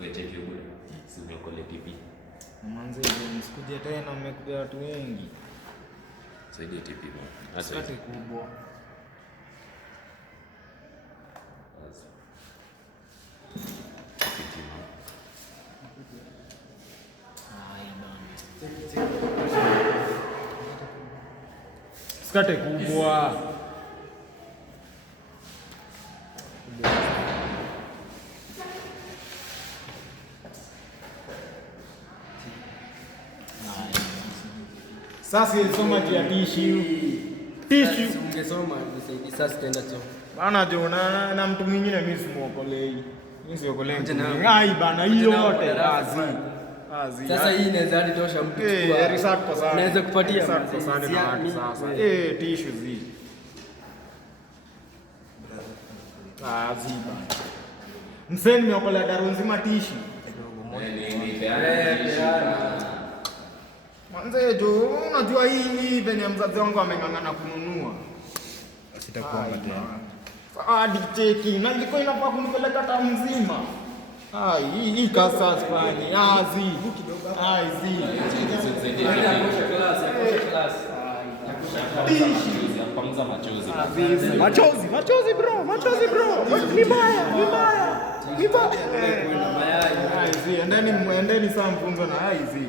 wewe cheki bure. Sio kwa TP. Manze msikuje tena mmekuja watu wengi. Saidie TP bwana. Asante kubwa. Skate kubwa. Sasa soma ya tissue. Ungesoma nisaidie sasa tenda cho. Bana jo na mtu mwingine mimi simuokolei. Mimi siokolei. Ai bana hiyo yote azi. Sasa hii inaweza hadi tosha mtu chukua. Research kwa sana. Naweza kupatia research sana na watu sasa. Tissue zi. Azi bana. Mseni nimeokolea daru nzima tissue. Manze jo, unajua hii venye mzazi wangu ameng'ang'ana kununua. Sitakuanga tena. Hadi cheki, na ilikuwa inafaa kunipeleka hata mzima. Hii kasa fani. Azi. Azi. Panguza machozi. Machozi bro. Ni baya. Azi, endeni saa mfunzo na hizi.